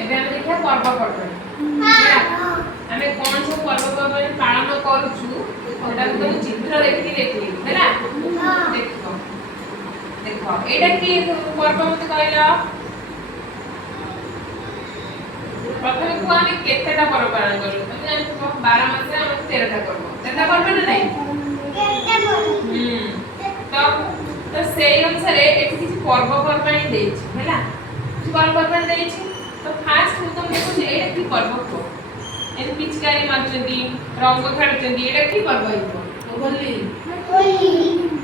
एबे हम देखिया पर्वपर्वणी हमें कौन सब पर्वपर्वणी पालन करूछु ओटा को चित्र देखि देखि हैला देखो देखो एटा की पर्व मते कहला प्रथमे को आमे केतेटा पर्व पालन करू तमे जानि 12 मास रे हम 13टा करबो 13टा करबो ना नहीं तो सेई अनुसार एठी किछि पर्वपर्वणी देछि हैला पर्वपर्वणी देछि तो फास्ट तो तुम देखो एटा की पर्व को एन पिचकारी मारचंदी रंग खेलचंदी एटा की पर्व हिबो होली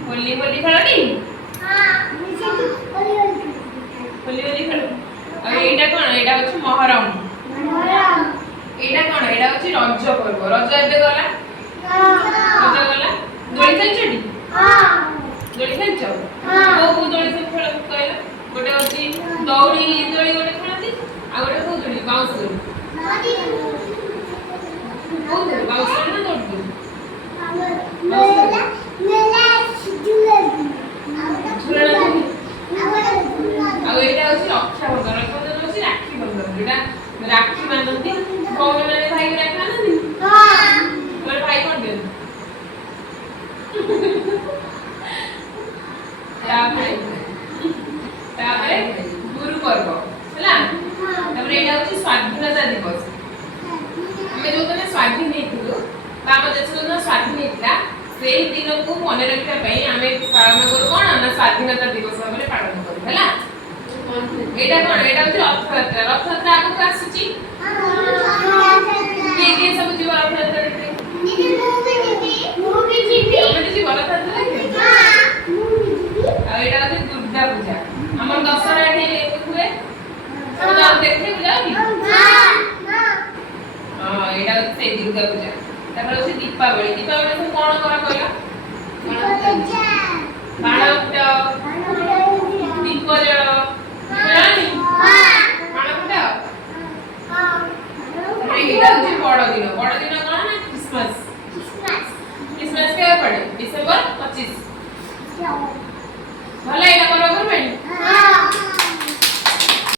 होली होली खेलनी हां होली होली खेल और एटा कोन एटा होछि मोहरम एटा कोन एटा होछि रज पर्व रज एबे गला रज गला दोली खेलचडी दोली खेलचो को दोली सब खेल कहला गोटे होछि दौड़ी दोली गोटे खेलती आ गोटे को दोली बाउंस दोली को दोली बाउंस ना दौड़ी मेला झूला आ एटा होछि रक्षा बंधन होछि राखी बंधन एटा राखी बांधती भौणी माने भाई को राखी बांधती हां तोर भाई कोन दे तापरे गुरु पर्व हैला तापरे एटा होछि स्वाधीनता दिवस हमें जो तने स्वाधीन हेतु बाम देश जो स्वाधीन हेतला सेही दिन को मने रखिया पई हमें पालन करू कोन ना स्वाधीनता दिवस भाबरे पालन करू हैला एटा कोन एटा होछि रथयात्रा रथयात्रा आगु का आसीची के सब जीव रथयात्रा देखते मूवी जीवी हमें जी रथयात्रा देखते हां आ एटा होछि दुर्गा पूजा हमर दशहरा एठी हुए हम जाओ देखते बुझाबी हां एटा होछि से दुर्गा पूजा तापर होछि दीपावली दीपावली को कोन करा कहला बाण फुट दीप जळ जानी बाण फुट हां एटा होछि बड़ दिन कोन ना क्रिसमस क्रिसमस के पड़े डिसेंबर 25 भला एटा करो करबेनी हां